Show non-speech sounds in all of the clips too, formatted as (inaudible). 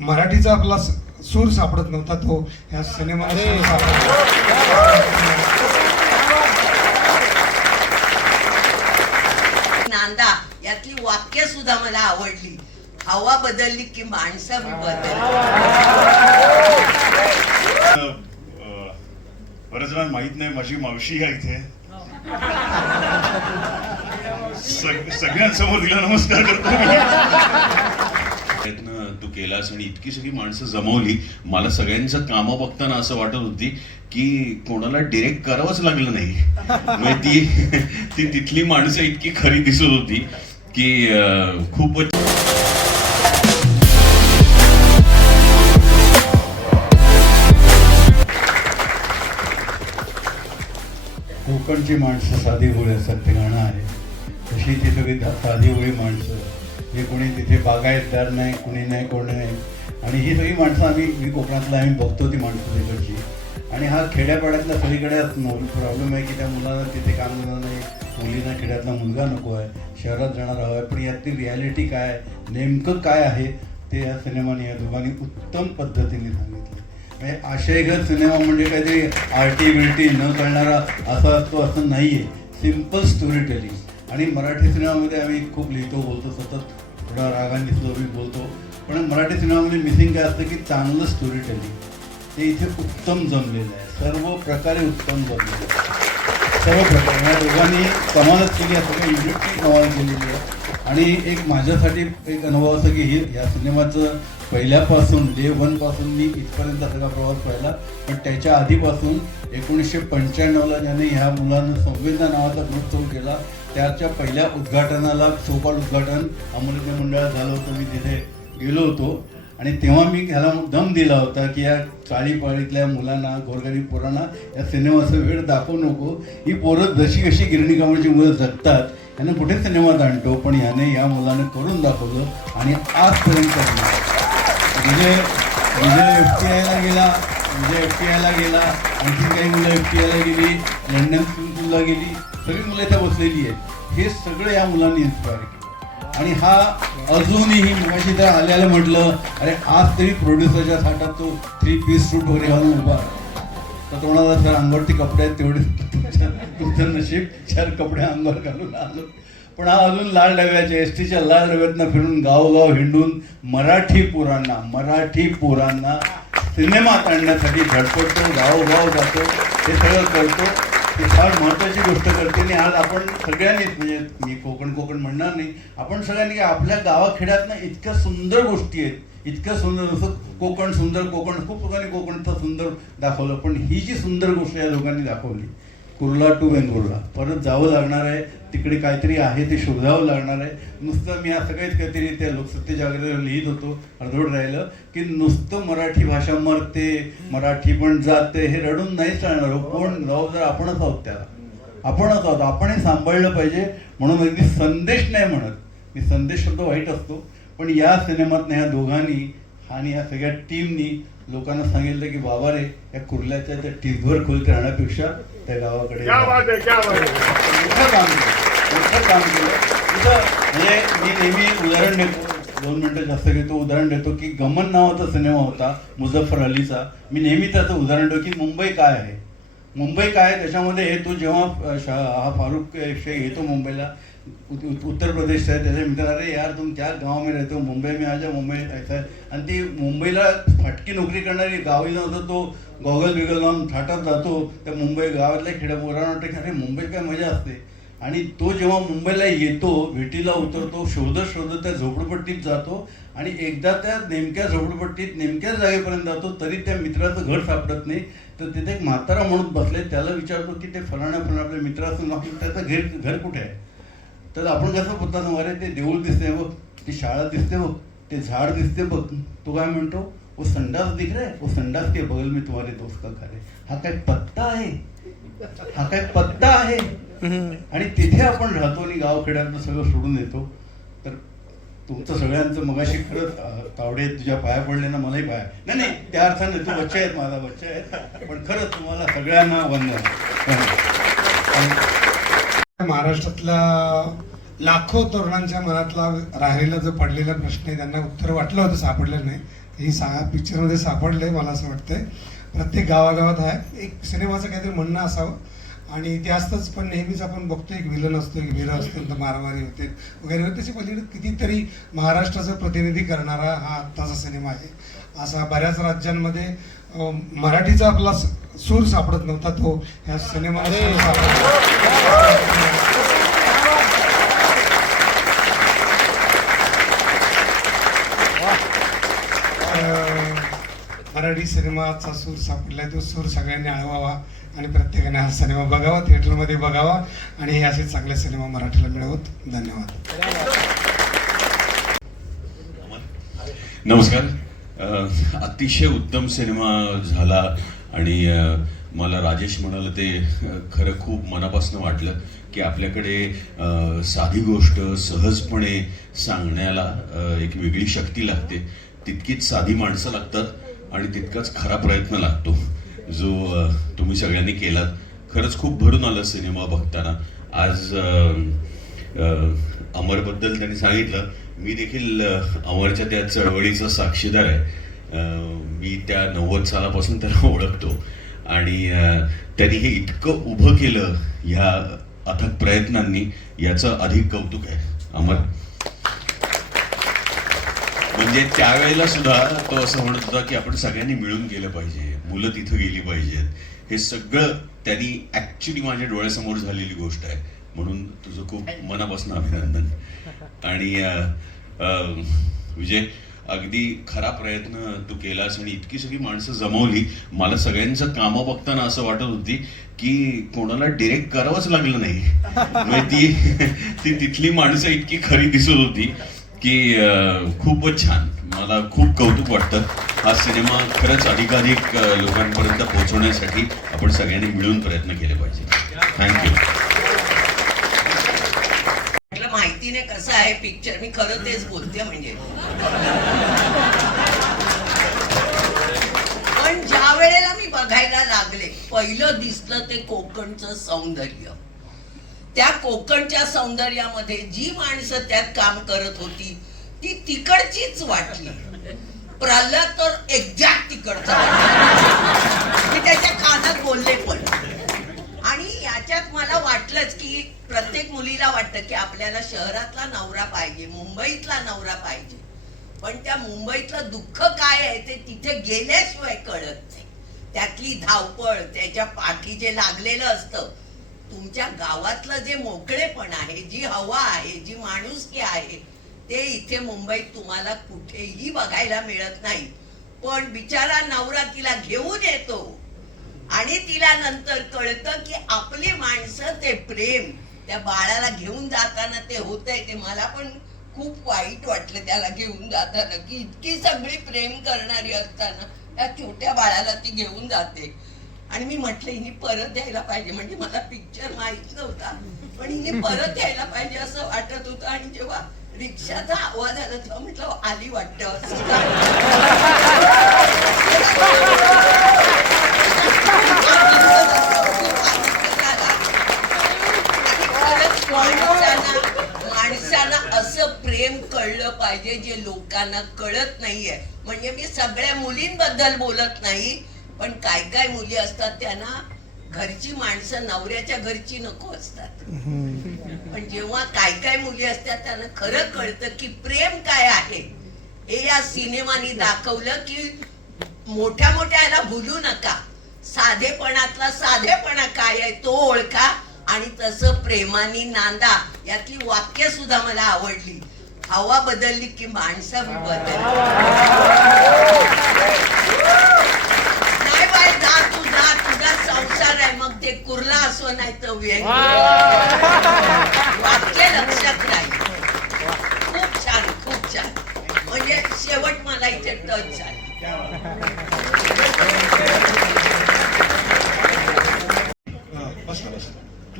मराठीचा आपला सूर सापडत नव्हता तो. ह्या सापडला नांदा यातली वाक्य सुद्धा मला आवडली. हवा बदलली की माणसं बी बदलली. अ, बऱ्याच जणांना माहीत नाही माझी मावशी आहे इथे. सग- सगळ्यांसमोर तिला नमस्कार करतो मी. प्रयत्न तू केलास आणि इतकी सगळी माणसं जमवली मला सगळ्यांचं कामं बघताना असं वाटत होती की कोणाला डिरेक्ट करावंच लागलं नाही. म्हणजे ती ती तिथली माणसं इतकी खरी दिसत होती की खूपच कोकणची माणसं साधी होळी असतात ते गाणं आहे. तशी ती सगळी साधी होळी माणसं. हे कोणी तिथे बागायतदार नाही कोणी नाही कोणी नाही. आणि ही सगळी माणसं आम्ही मी कोकणातला आम्ही बघतो ती माणसं तिकडची. आणि हा खेड्यापाड्यातल्या सगळीकडे प्रॉब्लेम आहे की त्या मुलांना तिथे काम करणार नाही. मुलींना खेड्यातला मुलगा नको आहे. शहरात जाणार हवं आहे. पण यातली रियालिटी काय आहे? नेमकं काय आहे? ते या सिनेमाने या दोघांनी उत्तम पद्धतीने सांगितलं. म्हणजे आशयघर सिनेमा म्हणजे काहीतरी आरटी बिरटी न करणारा असा असतो असं नाही आहे सिंपल स्टोरी टेलिंग आणि मराठी सिनेमामध्ये आम्ही खूप लिहितो बोलतो सतत थोडा रागाने दिसलो मी बोलतो. पण मराठी सिनेमामध्ये मिसिंग काय असतं की चांगलं स्टोरी टेलिंग ते इथे उत्तम जमलेलं आहे. सर्व प्रकारे उत्तम जमलेलं आहे. सर्व प्रकारे. या दोघांनी कमालच केली असं काही युनिटची कमाल केलेली आहे. आणि एक माझ्यासाठी एक अनुभव असं की ही या सिनेमाचं पहिल्यापासून डे वनपासून मी इथपर्यंत सगळा प्रवास पाहिला. पण त्याच्या आधीपासून एकोणीसशे पंच्याण्णवला ज्याने ह्या मुलांना संवेदना नावाचा ग्रुप सुरू केला. त्याच्या पहिल्या उद्घाटनाला चौपाट उद्घाटन अमृत मंडळात झालं होतं मी तिथे गेलो होतो. आणि तेव्हा मी ह्याला दम दिला होता की या चाळीपाळीतल्या मुलांना गोरगरीब पोरांना या सिनेमाचं वेळ दाखवू नको. ही पोरं जशी कशी गिरणी कामाची मुलं जगतात यांना कुठे सिनेमात आणतो पण याने या मुलानं करून दाखवलं आणि आजपर्यंत म्हणजे विजय एफ टी आयला गेला विजय एफ टी आयला गेला आणखी काही मुलं एफ टी आयला गेली लंडन स्कूलला गेली. सगळी मुलं इथे बसलेली आहेत. हे सगळं या मुलांनी इन्स्पायर केलं. आणि हा अजूनही मगाशी तर आल्याला म्हटलं अरे आज तरी प्रोड्युसरच्या साठात तो थ्री पीस सूट वगैरे घालून उभा तर तो सर अंगवरती कपडे आहेत तेवढे तुमचं नशीब चार कपडे अंगावर घालून आलो. पण हा अजून लाल डव्याच्या एस टीच्या लाल डब्यातनं फिरून गावोगाव हिंडून मराठी पोरांना मराठी पोरांना सिनेमात आणण्यासाठी झटपटतो गावोगाव जातो हे सगळं करतो. ही फार महत्त्वाची गोष्ट करते आणि आज आपण सगळ्यांनीच म्हणजे मी कोकण कोकण म्हणणार नाही आपण सगळ्यांनी आपल्या गावाखेड्यातनं इतक्या सुंदर गोष्टी आहेत इतकं सुंदर जसं कोकण सुंदर कोकण खूप लोकांनी कोकणचं सुंदर दाखवलं पण ही जी सुंदर गोष्ट या लोकांनी दाखवली कुर्ला टू वेंगुर्ला. परत जावं लागणार आहे तिकडे काहीतरी आहे ते शोधावं लागणार आहे. नुसतं मी असं काहीच काहीतरी त्या लोकसत्ते वगैरे लिहित होतो अर्धवट राहिलं की नुसतं मराठी भाषा मरते मराठी पण जाते हे रडून नाही चालणार हो. कोण? जाऊ जर आपणच आहोत त्याला. आपणच आहोत आपण हे सांभाळलं पाहिजे. म्हणून अगदी संदेश नाही म्हणत. मी संदेश शब्द वाईट असतो पण या सिनेमातनं ह्या दोघांनी आणि या सगळ्या टीमनी लोकांना सांगितलं की बाबा रे या कुर्ल्याच्या त्या टिसभर खोलीत राहण्यापेक्षा त्या गावाकडे क्या जा. बात है क्या बात है. मोठं काम केलं मोठं काम केलं. तिथं म्हणजे मी नेहमी उदाहरण देतो दोन मिनटं जास्त घेतो. उदाहरण देतो की गमन नावाचा सिनेमा होता मुझफ्फर अलीचा. मी नेहमी त्याचं उदाहरण देतो की मुंबई काय आहे? मुंबई काय आहे? त्याच्यामध्ये तो जेव्हा शा- हा फारूक शेख येतो मुंबईला उत्तर प्रदेश से है त्याचे मित्र अरे यार तुम क्या गावामध्ये में रहते हो मुंबई में आ जाओ मुंबई ऐसा आणि ती मुंबईला फाटकी नोकरी करणारी गावी नव्हतं तो गॉगल बिगल लावून थाटात जातो त्या मुंबई गावातल्या खेड्या वाटतं की अरे मुंबईत काय मजा असते? आणि तो जेव्हा मुंबईला येतो भेटीला उतरतो शोधत शोधत त्या झोपडपट्टीत जातो आणि एकदा त्या नेमक्या झोपडपट्टीत नेमक्या जागेपर्यंत जातो तरी त्या मित्राचं घर सापडत नाही. तर तिथे एक म्हातारा म्हणून बसले त्याला विचारतो की ते फलाण्या फलाण्या आपल्या मित्राचं त्याचं घर घर कुठे आहे? तर आपण कसं बोलता अरे ते देऊळ दिसते बघ ती शाळा दिसते बघ ते झाड दिसते बघ. तो काय म्हणतो वो संडास दिख रहा है वो संडास के बगल में तुम्हारे दोस्त का घर है. हा काय पत्ता आहे? हा काय पत्ता आहे? आणि तिथे आपण राहतो आणि गावखेड्यातनं सगळं सोडून येतो तर तुमचं सगळ्यांचं मगाशी खरंच तावडे तुझ्या पाया पडले ना मलाही पाया. नाही नाही त्या अर्थाने तू बच्चा आहेत माझा बच्चा आहे. पण खरंच तुम्हाला सगळ्यांना वंदन. महाराष्ट्रातला लाखो तरुणांच्या मनातला राहिलेला जो पडलेला प्रश्न आहे त्यांना उत्तर वाटलं होतं सापडलेलं नाही. ही सा पिक्चरमध्ये सापडले मला असं वाटतंय. प्रत्येक गावागावात आहे एक सिनेमाचं काहीतरी म्हणणं असावं. आणि ते असतंच पण नेहमीच आपण बघतो एक विलन असतो एक वीर असतो तर मारामारी होते वगैरे. होते त्याच्या पलीकडे कितीतरी महाराष्ट्राचं प्रतिनिधी करणारा हा आत्ताचा सिनेमा आहे. असा बऱ्याच राज्यांमध्ये मराठीचा आपला सूर सापडत नव्हता तो. ह्या सिनेमाला सापडला. मराठी सिनेमाचा सूर सापडला तो सूर सगळ्यांनी आळवावा आणि प्रत्येकाने हा सिनेमा बघावा थिएटरमध्ये बघावा आणि हे असे चांगले सिनेमा मराठीला मिळवत. धन्यवाद. नमस्कार. अतिशय उत्तम सिनेमा झाला आणि मला राजेश म्हणालं ते खरं खूप मनापासून वाटलं की आपल्याकडे साधी गोष्ट सहजपणे सांगण्याला एक वेगळी शक्ती लागते. तितकीच साधी माणसं लागतात आणि तितकाच खरा प्रयत्न लागतो जो तुम्ही सगळ्यांनी केलात खरंच खूप भरून आलं सिनेमा बघताना. आज अमरबद्दल त्यांनी सांगितलं मी देखील अमरच्या त्या चळवळीचा साक्षीदार आहे. मी त्या नव्वद सालापासून त्याला ओळखतो. आणि त्यांनी हे इतकं उभं केलं ह्या अथक प्रयत्नांनी याचं अधिक कौतुक आहे. अमर? म्हणजे त्यावेळेला सुद्धा तो असं म्हणत होता की आपण सगळ्यांनी मिळून गेलं पाहिजे मुलं तिथं गेली पाहिजेत. हे सगळं त्यांनी ऍक्च्युली माझ्या डोळ्यासमोर झालेली गोष्ट आहे. म्हणून तुझं खूप मनापासून अभिनंदन. आणि अं, विजय अगदी खरा प्रयत्न तू केलास आणि इतकी सगळी माणसं जमवली. मला सगळ्यांचं कामं बघताना असं वाटत होती की कोणाला डिरेक्ट करावंच लागलं नाही. म्हणजे ती ती तिथली माणसं इतकी खरी दिसत होती की खूपच छान. मला खूप कौतुक वाटतं. हा सिनेमा खरंच अधिकाधिक लोकांपर्यंत पोहोचवण्यासाठी आपण सगळ्यांनी मिळून प्रयत्न केले पाहिजे. थँक्यू म्हटलं कसं आहे पिक्चर मी खरं तेच बोलते म्हणजे. पण ज्या वेळेला मी बघायला लागले पहिलं दिसलं ते कोकणचं सौंदर्य. त्या कोकणच्या सौंदर्यामध्ये जी माणसं त्यात काम करत होती ती तिकडचीच वाटली. प्रल्हाद तर एक्झॅक्ट तिकडचा. मी त्याच्या कानात बोलले पण. त्याच्यात मला वाटलंच की प्रत्येक मुलीला वाटतं की आपल्याला शहरातला नवरा पाहिजे मुंबईतला नवरा पाहिजे. पण त्या मुंबईतलं दुःख काय आहे ते तिथे गेल्याशिवाय कळत नाही. त्यातली धावपळ त्याच्या पाठी जे लागलेलं असतं तुमच्या गावातलं जे मोकळेपण आहे जी हवा आहे जी माणुसकी आहे ते इथे मुंबईत तुम्हाला कुठेही बघायला मिळत नाही. पण बिचारा नवरा तिला घेऊन येतो. आणि तिला नंतर कळतं की आपली माणसं ते प्रेम त्या बाळाला घेऊन जाताना ते होतंय ते मला पण खूप वाईट वाटलं त्याला घेऊन जाताना की इतकी सगळी प्रेम करणारी असताना त्या छोट्या बाळाला ती घेऊन जाते. आणि मी म्हटलं हिने परत यायला पाहिजे. म्हणजे मला पिक्चर माहीत नव्हता पण हिने परत यायला पाहिजे असं वाटत होतं. आणि जेव्हा रिक्षाचा आवाज आला तेव्हा म्हटलं आली वाटतं. असं माणसाला असं प्रेम कळलं पाहिजे जे लोकांना कळत नाहीये. म्हणजे मी सगळ्या मुलींबद्दल बोलत नाही पण काय काय मुली असतात त्यांना घरची माणसं नवऱ्याच्या घरची नको असतात. पण जेव्हा काय काय मुली असतात त्यांना खरं कळतं की प्रेम काय आहे. हे या सिनेमानी दाखवलं की मोठ्या मोठ्या याला भुलू नका. साधेपणातला साधेपणा काय आहे तो ओळखा. आणि तसं प्रेमानी नांदा. यातली वाक्य सुद्धा मला आवडली. हवा बदलली की माणसं बी बदलली. नाही बाय जा तू जा तुझा संसार आहे. मग ते कुर्ला असो नाही तर व्यंग वाक्य लक्षात राहील. खूप छान खूप छान. म्हणजे शेवट मला इथे टच झाली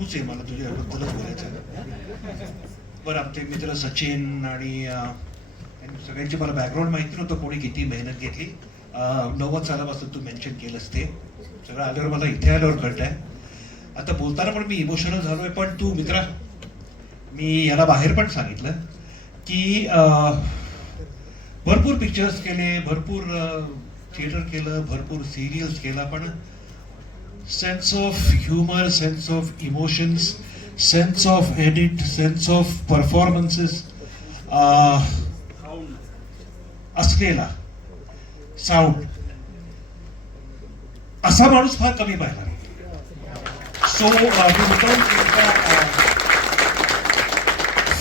तूच आहे मला तुझ्याबद्दलच बोलायचं. आहे. बरं आमचे मित्र सचिन आणि सगळ्यांची मला बॅकग्राऊंड माहिती नव्हतं कोणी किती मेहनत घेतली. नव्वद सालापासून तू मेन्शन केलंस ते. सगळं आल्यावर मला इथे आल्यावर कळत आहे आता बोलताना पण मी इमोशनल झालो आहे पण तू मित्रा मी याला बाहेर पण सांगितलं की भरपूर पिक्चर्स केले भरपूर थिएटर केलं भरपूर सिरियल्स केला पण sense of humour sense of emotions sense of edit sense of performances असलेला साऊंड असा माणूस फार कमी पाहिला. सो uh, मी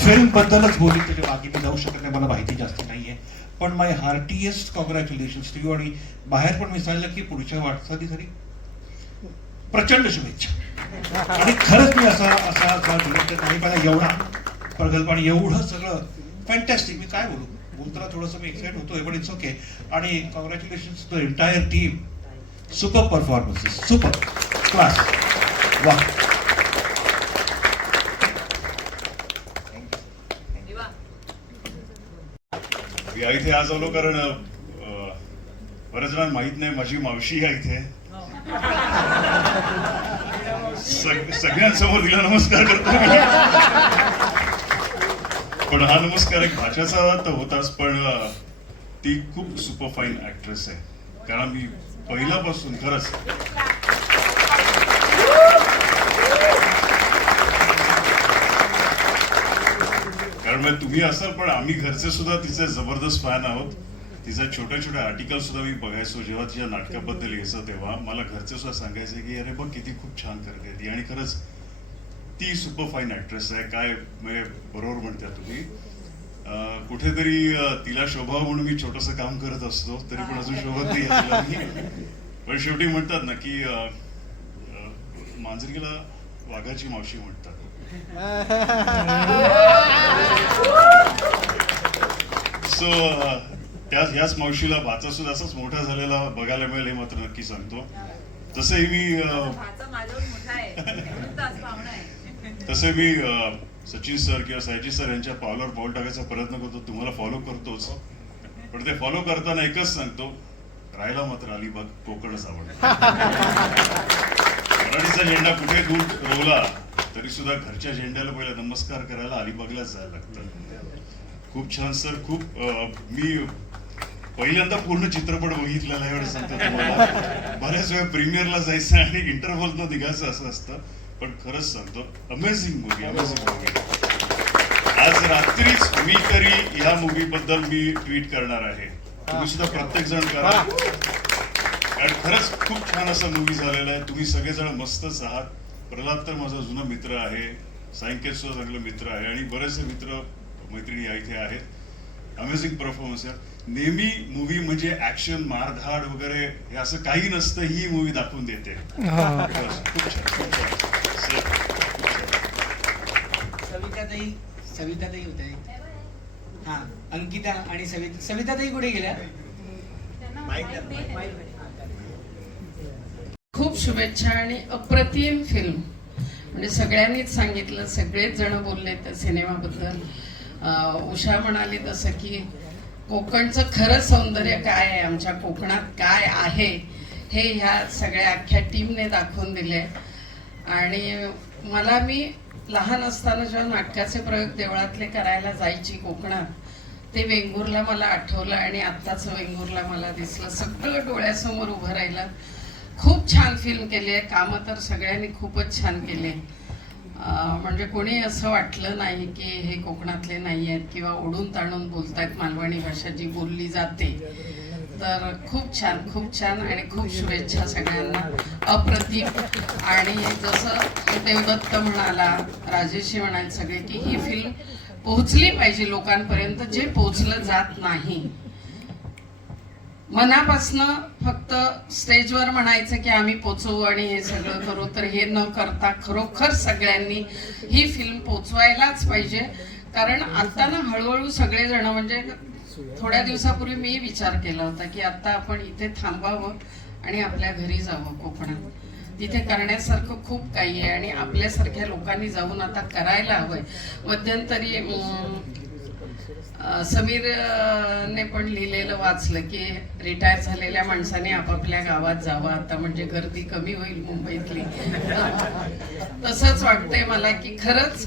फिल्म uh, बद्दलच बोलली तरी बाकी मी जाऊ शकत नाही मला माहिती जास्त नाहीये. पण my heartiest congratulation to you आणि बाहेर पण मी सांगितलं की पुढच्या वाटचालीसाठी प्रचंड शुभेच्छा. आणि खरंच मी असा असा असा नाही बघा एवढा प्रगल्भ आणि एवढं सगळं फॅन्टॅस्टिक मी काय बोलू? बोलताना थोडंसं मी एक्साइट होतोय पण इट्स ओके आणि congratulation the entire team super performances super class वा या इथे आज आलो कारण बरेच जणांना माहीत नाही माझी मावशी या इथे. सग- सगळ्यांसमोर तिला नमस्कार करतो पण हा नमस्कार एक भाषाचा तर होताच पण ती खूप सुपर फाईन ऍक्ट्रेस आहे. कारण मी पहिल्यापासून खरंच कारण तुम्ही असाल पण आम्ही घरचे सुद्धा तिचे जबरदस्त फॅन आहोत. तिचे छोटे छोटे आर्टिकल सुद्धा मी बघायचो जेव्हा तिच्या नाटकाबद्दल यायचं तेव्हा. मला घरचे सुद्धा सांगायचे की अरे बघ किती खूप छान करते ती. आणि खरंच ती सुपर फाईन ऍक्ट्रेस आहे. काय म्हणजे बरोबर म्हणता तुम्ही. कुठेतरी तिला शोभा म्हणून मी छोटस काम करत असतो तरी पण अजून शोभत नाही. पण शेवटी म्हणतात ना की मांजरीला वाघाची मावशी म्हणतात. (laughs) सो त्याच ह्याच मावशीला भाचा सुद्धा असाच मोठा झालेला बघायला मिळेल हे मात्र नक्की सांगतो. तसंही मी तसे मी सचिन सर किंवा सायजी सर यांच्या पावलावर पाऊल टाकायचा प्रयत्न करतो. तुम्हाला फॉलो करतोच. पण ते फॉलो करताना एकच सांगतो राहायला मात्र अलिबाग कोकणच आवडतं मराठीचा झेंडा कुठे दूर रोवला तरी सुद्धा घरच्या झेंड्याला पहिला नमस्कार करायला अलिबागलाच जायला लागतं. खूप छान सर. खूप मी पहिल्यांदा पूर्ण चित्रपट बघितलेला आहे एवढं सांगतो तुम्हाला. बऱ्याच वेळा प्रीमियरला जायचं आणि इंटरव्हल न निघायचं असं असतं. पण खरंच सांगतो अमेझिंग मूवी अमेझिंग मूवी आज रात्रीच मी तरी या मूवी बद्दल मी ट्विट करणार आहे. तुम्ही सुद्धा प्रत्येक जण करा. कारण खरंच खूप छान असा मूवी झालेला आहे. तुम्ही सगळेजण मस्तच आहात. प्रल्हाद तर माझा जुना मित्र आहे. सायंकेत सुद्धा चांगला मित्र आहे. आणि बरेचसे मित्र मैत्रिणी या इथे आहेत. अमेझिंग परफॉर्मन्स आहे नेहमी मूवी म्हणजे ऍक्शन मारधाड वगैरे हे असं काही नसतं ही मूवी दाखवून देते. खूप छान खूप छान. सविताताई सविताताई होते हा अंकिता आणि सविता सविताताई कुठे गेल्या? खूप शुभेच्छा आणि अप्रतिम फिल्म म्हणजे सगळ्यांनीच सांगितलं सगळेच जण बोलले त्या सिनेमाबद्दल उषा म्हणाली तसं की कोकणचं खरं सौंदर्य काय आहे? आमच्या कोकणात काय आहे? हे ह्या सगळ्या अख्ख्या टीमने दाखवून दिले आणि मला मी लहान असताना जेव्हा नाटकाचे प्रयोग देवळातले करायला जायची कोकणात ते वेंगुर्ला मला आठवलं आणि आत्ताचं वेंगुर्ला मला दिसलं. सगळं डोळ्यासमोर उभं राहिलं. खूप छान फिल्म केली आहे कामं तर सगळ्यांनी खूपच छान केले आहे म्हणजे कोणी असं वाटलं नाही की हे कोकणातले नाही आहेत किंवा ओढून ताणून बोलतायत मालवणी भाषा जी बोलली जाते तर खूप छान खूप छान आणि खूप शुभेच्छा सगळ्यांना. अप्रतिम. आणि जसं देवदत्त म्हणाला राजेशी म्हणाले सगळे की ही फिल्म पोहोचली पाहिजे लोकांपर्यंत जे पोहोचलं जात नाही. मनापासनं फक्त स्टेजवर म्हणायचं की आम्ही पोचवू आणि हे सगळं करू तर हे न करता खरोखर सगळ्यांनी ही फिल्म पोचवायलाच पाहिजे. कारण आता ना हळूहळू सगळेजण म्हणजे थोड्या दिवसापूर्वी मी विचार केला होता की आता आपण इथे थांबावं आणि आपल्या घरी जावं कोकणात. तिथे करण्यासारखं खूप काही आहे आणि आपल्यासारख्या लोकांनी जाऊन आता करायला हवंय. मध्यंतरी अं, समीर ने पण लिहिलेलं वाचलं की रिटायर झालेल्या माणसाने आपापल्या गावात जावं. आता म्हणजे गर्दी कमी होईल मुंबईतली. (laughs) तसंच वाटतंय मला की खरंच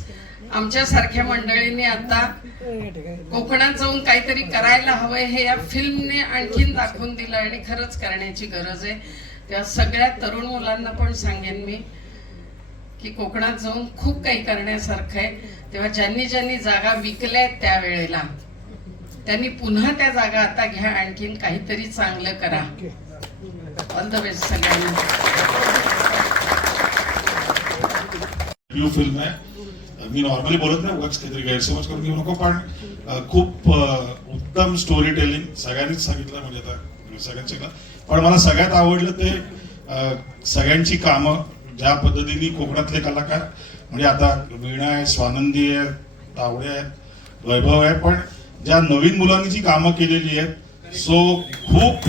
आमच्यासारख्या मंडळींनी आता कोकणात जाऊन काहीतरी करायला हवंय हे या फिल्मने आणखीन दाखवून दिलं आणि खरंच करण्याची गरज आहे. त्या सगळ्या तरुण मुलांना पण सांगेन मी की कोकणात जाऊन खूप काही करण्यासारखं आहे. तेव्हा ज्यांनी ज्यांनी जागा विकल्या त्यावेळेला त्यांनी पुन्हा त्या जागा आता घ्या आणखीन काहीतरी चांगलं करा. ऑल द बेस्ट सगळ्यांना फिल्म आहे मी नॉर्मली बोलत नाही उगाच काहीतरी गैरसमज करून घेऊ नको पण खूप उत्तम स्टोरी टेलिंग सगळ्यांनीच सांगितलं म्हणजे आता सगळ्यांचे का? पण मला सगळ्यात आवडलं ते सगळ्यांची कामं ज्या पद्धतीने कोकणातले कलाकार म्हणजे आता वीणा आहे स्वानंदी आहे तावडे आहेत वैभव आहे पण ज्या नवीन मुलांनी जी कामं केलेली आहेत सो खूप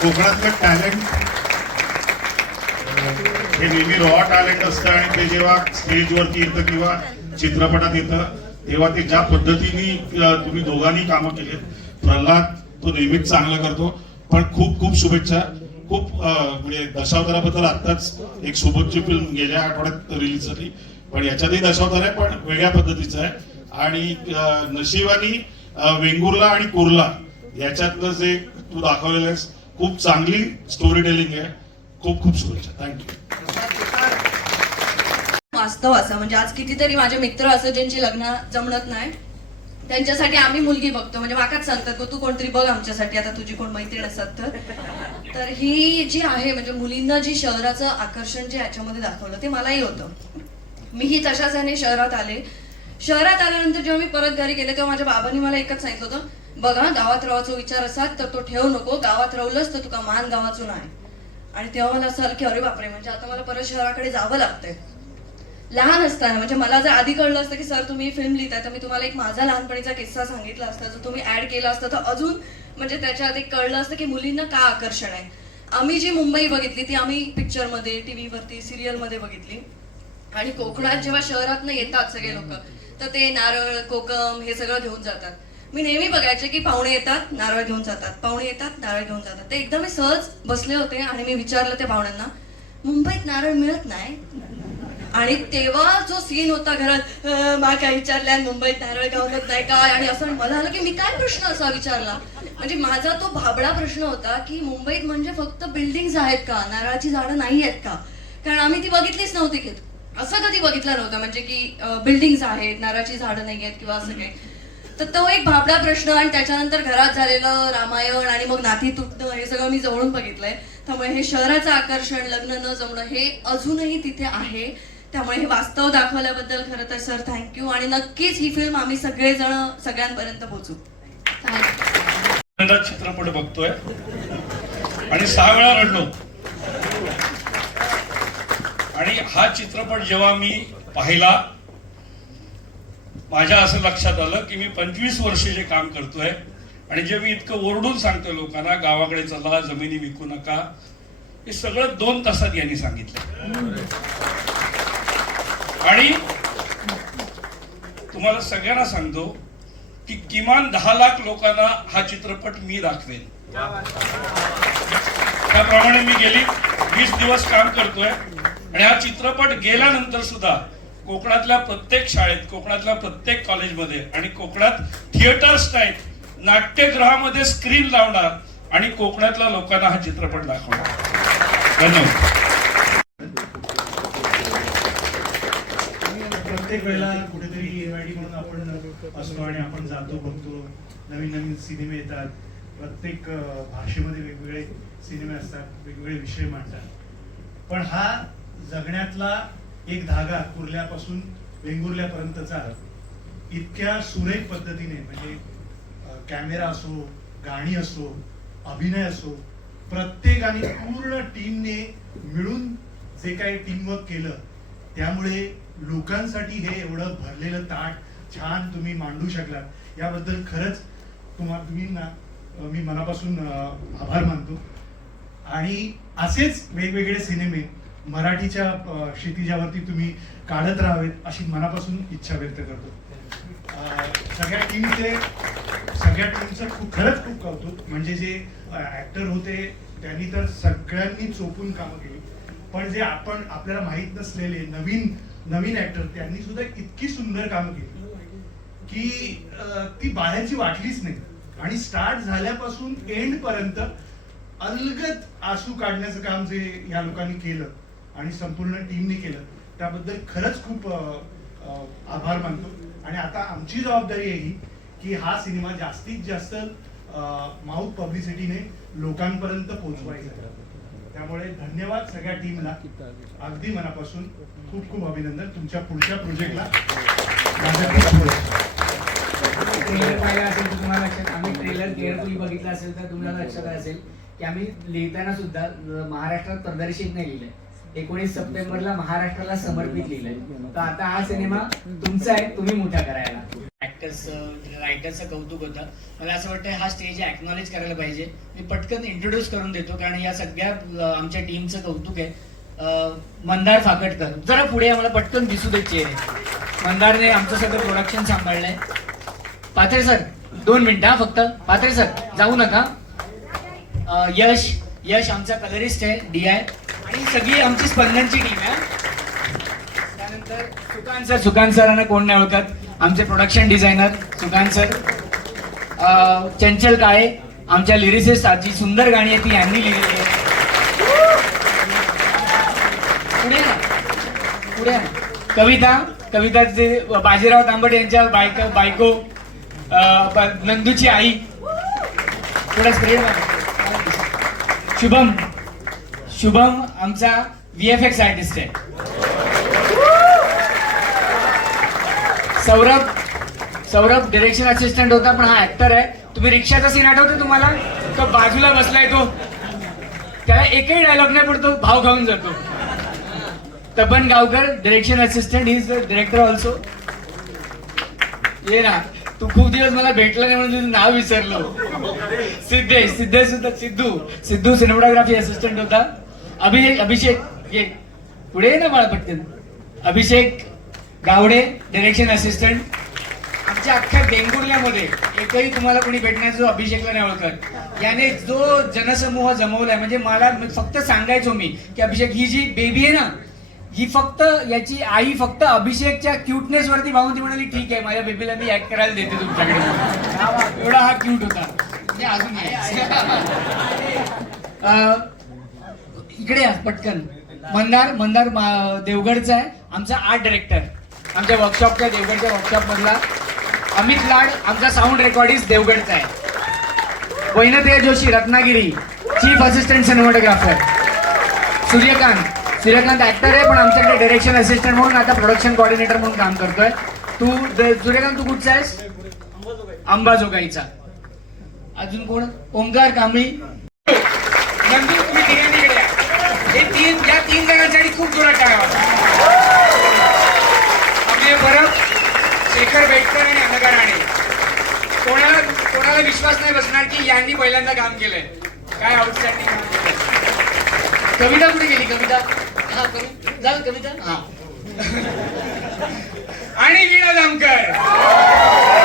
कोकणातलं टॅलेंट हे नेहमी रॉ टॅलेंट असतं आणि ते जेव्हा स्टेजवरती येतं किंवा चित्रपटात येतं तेव्हा ते ज्या पद्धतीने तुम्ही दोघांनी कामं केलीत प्रल्हाद तो नेहमीच चांगला करतो. पण खूप खूप शुभेच्छा. खूप म्हणजे दशावताराबद्दल आत्ताच एक सोबतची फिल्म गेल्या आठवड्यात रिलीज झाली. पण याच्यातही दशावतार आहे पण वेगळ्या पद्धतीचं आहे. आणि नशिबानी वेंगुर्ला आणि कुर्ला याच्यातलं जे तू दाखवलेलं आहेस खूप चांगली स्टोरी टेलिंग आहे. खूप खूप शुभेच्छा. थँक्यू वास्तव असा म्हणजे आज कितीतरी माझे मित्र असं ज्यांची लग्न जमणत नाही त्यांच्यासाठी आम्ही मुलगी बघतो. म्हणजे वाकात सांगतात "गो, तू कोणतरी बघ आमच्यासाठी आता तुझी कोण मैत्रीण असत तर. तर ही जी आहे म्हणजे मुलींना जी शहराचं आकर्षण जे याच्यामध्ये दाखवलं ते मलाही होतं. मीही तशाच याने शहरात आले. शहरात आल्यानंतर जेव्हा मी परत घरी गेले तेव्हा माझ्या बाबांनी मला एकच सांगितलं होतं बघा गावात राहायचा विचार असाल तर तो ठेवू नको गावात राहूलच तर तुका मान गावाचून नाही आणि तेव्हा मला असं की अरे बापरे म्हणजे आता मला परत शहराकडे जावं लागतंय. लहान असताना म्हणजे मला जर आधी कळलं असतं की सर तुम्ही फिल्म लिहिताय तर मी तुम्हाला एक माझा लहानपणीचा किस्सा सांगितला असता जर तुम्ही ऍड केला असता तर अजून म्हणजे त्याच्यात एक कळलं असतं की मुलींना का आकर्षण आहे. आम्ही जी मुंबई बघितली ती आम्ही पिक्चरमध्ये टीव्हीवरती सिरियलमध्ये बघितली. आणि कोकणात जेव्हा शहरातनं येतात सगळे लोक तर ते नारळ कोकम हे सगळं घेऊन जातात. मी नेहमी बघायचे की पाहुणे येतात नारळ घेऊन जातात. पाहुणे येतात नारळ घेऊन जातात. ते एकदा मी सहज बसले होते आणि मी विचारलं त्या पाहुण्यांना मुंबईत नारळ मिळत नाही? आणि तेव्हा जो सीन होता घरात मा काय विचारल्या मुंबईत नारळ गावत नाही काय? आणि असं मला आलं की मी काय प्रश्न असा विचारला? म्हणजे माझा तो भाबडा प्रश्न होता की मुंबईत म्हणजे फक्त बिल्डिंग्स आहेत का? नारळाची झाडं नाही आहेत का? कारण आम्ही ती बघितलीच नव्हती की असं कधी बघितलं नव्हतं म्हणजे की बिल्डिंग्स आहेत नारळाची झाडं नाही आहेत किंवा असं काही. तर तो एक भाबडा प्रश्न आणि त्याच्यानंतर घरात झालेलं रामायण आणि मग नाती तुटणं हे सगळं मी जवळून बघितलंय. त्यामुळे हे शहराचं आकर्षण लग्न न जमणं हे अजूनही तिथे आहे. त्यामुळे हे वास्तव दाखवल्याबद्दल खरं तर सर थँक्यू आणि नक्कीच ही फिल्म आम्ही सगळेजण सगळ्यांपर्यंत पोहोचू. चित्रपट बघतोय. आणि सहा वेळा रडलो आणि हा चित्रपट जेव्हा मी पाहिला माझ्या असं लक्षात आलं की मी पंचवीस वर्ष जे काम करतोय आणि जे मी इतकं ओरडून सांगतोय लोकांना गावाकडे चला जमिनी विकू नका हे सगळं दोन तासात यांनी सांगितलं. आणि तुम्हाला सगळ्यांना सांगतो की किमान दहा लाख लोकांना हा चित्रपट मी दाखवेन. त्याप्रमाणे मी गेली वीस दिवस काम करतोय. आणि हा चित्रपट गेल्यानंतर सुद्धा कोकणातल्या प्रत्येक शाळेत कोकणातल्या प्रत्येक कॉलेजमध्ये आणि कोकणात थिएटर्स नाहीत नाट्यगृहामध्ये स्क्रीन लावणार आणि कोकणातल्या लोकांना हा चित्रपट दाखवणार. धन्यवाद. प्रत्येक वेळेला कुठेतरी एमआयडी म्हणून आपण असतो आणि आपण जातो बघतो. नवीन नवीन सिनेमे येतात. प्रत्येक भाषेमध्ये वेगवेगळे सिनेमे असतात वेगवेगळे विषय मांडतात. पण हा जगण्यातला एक धागा कुर्ल्यापासून वेंगुर्ल्यापर्यंतचा इतक्या सुरेख पद्धतीने म्हणजे कॅमेरा असो गाणी असो अभिनय असो प्रत्येकाने पूर्ण टीमने मिळून जे काही टीमवर्क केलं त्यामुळे लोकांसाठी हे एवढं भरलेलं ताट छान तुम्ही मांडू शकलात. याबद्दल खरंच तुम्हाला तुम्ही ना मी मनापासून आभार मानतो. आणि असेच वेगवेगळे सिनेमे मराठीच्या क्षितिजावरती तुम्ही काढत राहावेत अशी मनापासून इच्छा व्यक्त करतो. सगळ्या टीमचे सगळ्या टीमचं खूप खरंच खूप कौतुक. म्हणजे जे ऍक्टर होते त्यांनी तर सगळ्यांनी चोपून कामं केली. पण जे आपण आपल्याला माहीत नसलेले नवीन नवीन ऍक्टर त्यांनी सुद्धा इतकी सुंदर काम केली. की ती बाहेरची वाटलीच नाही. आणि स्टार्ट झाल्यापासून एंड पर्यंत अलगत आसू काढण्याचं काम जे या लोकांनी केलं आणि संपूर्ण टीमने केलं. त्याबद्दल खरंच खूप आभार मानतो. आणि आता आमची जबाबदारी आहे ही की हा सिनेमा जास्तीत जास्त माऊथ पब्लिसिटीने लोकांपर्यंत पोहोचवायचा त्यामुळे धन्यवाद सगळ्या टीमला अगदी मनापासून खूप खूप अभिनंदन तुमच्या पुढच्या प्रोजेक्टला माझ्या ट्रेलर पाहिला असेल तर तुम्हाला लक्षात आम्ही ट्रेलर केअरफुली बघितलं असेल तर तुम्हाला लक्षात असेल की आम्ही लिहिताना सुद्धा महाराष्ट्रात प्रदर्शित नाही लिहिलंय. एकोणीस सप्टेंबरला महाराष्ट्राला समर्पित लिहिलंय. तर आता हा सिनेमा तुमचा आहे तुम्ही मोठा करायला ऍक्टर्स रायटरचं कौतुक होतं. मला असं वाटतं हा स्टेज ऍक्नॉलेज करायला पाहिजे. मी पटकन इंट्रोड्यूस करून देतो कारण या सगळ्या आमच्या टीमचं कौतुक आहे. मंदार फाकटकर. जरा पुढे आम्हाला पटकन दिसू देत चेहरे. मंदारने आमचं सगळं प्रोडक्शन सांभाळलंय. पाथरे सर दोन मिनिटं हा फक्त. पाथरे सर जाऊ नका. यश यश आमचा कलरिस्ट आहे डी आय आणि सगळी आमची स्पंदनची टीम आहे. त्यानंतर सुकांत सर सुकांत सरांना कोण नाही ओळखत? आमचे प्रोडक्शन डिझायनर सुकांत सर. अं, चंचल काळे आमच्या लिरिसिस्ट आजची सुंदर गाणी आहे ती यांनी लिहिलेली आहे. पुढे ना पुढे ना. कविता कविताचे बाजीराव तांबट यांच्या बायको बायको अं, ब- नंदूची आई. थोडा स्क्रीन शुभम. शुभम आमचा व्हीएफएक्स आर्टिस्ट आहे. सौरभ सौरभ डिरेक्शन असिस्टंट होता पण हा ऍक्टर आहे. तुम्ही रिक्षाचा सीन आठवतो तुम्हाला? तो बाजूला बसलाय तो. त्याला एकही डायलॉग नाही पडतो भाव खाऊन जातो. Tapan Gavkar direction assistant is director also ये ना तू खूप दिवस मला भेटला नाही म्हणून तुझं नाव विसरलो. सिद्धेश सिद्धेश सुद्धा सिद्धू. सिद्धू सिनेमोटोग्राफी असिस्टंट होता. अभिषेक अभिषेक ये पुढे ना मला पटकन. अभिषेक गावडे डिरेक्शन असिस्टंट आमच्या अख्ख्या बेंगुर्ल्यामध्ये एकही तुम्हाला कोणी भेटण्याचा जो अभिषेकला नाही ओळखत. याने जो जनसमूह जमवलाय म्हणजे मला फक्त सांगायचो मी की अभिषेक ही जी बेबी आहे ना ही फक्त याची आई फक्त अभिषेकच्या क्यूटनेस वरती पाहून ती म्हणाली ठीक आहे माझ्या बेबीला मी ऍक्ट करायला देते तुमच्याकडे. एवढा हा क्यूट होता. हे अजून इकडे या पटकन. मंदार मंदार देवगडचा आहे. आमचा आर्ट डायरेक्टर आमच्या वर्कशॉपच्या देवगडच्या वर्कशॉप मधला अमित लाड आमचा साऊंड रेकॉर्डिस्ट देवगडचा आहे. Vainatey Joshi Ratnagiri. Chief assistant cinematographer Suryakant. Suryakant actor आहे पण आमच्याकडे डायरेक्शन असिस्टंट म्हणून आता प्रोडक्शन कोऑर्डिनेटर म्हणून काम करतोय. तू सूर्यकांत तू कुठचा आहेस? अंबाजोगाईचा. अजून कोण? ओंकार कांबळी. खूप जोरात टाळ्या आपले बरं शेखर बेटकर आणि अन्नका राणे. कोणाला कोणाला विश्वास नाही बसणार की यांनी पहिल्यांदा काम केलंय. काय आउटस्टँडिंग काम केलं कविता कुठे गेली? कविता? हा कविता जाऊ कविता? हा. (laughs) आणि विणा जामकर.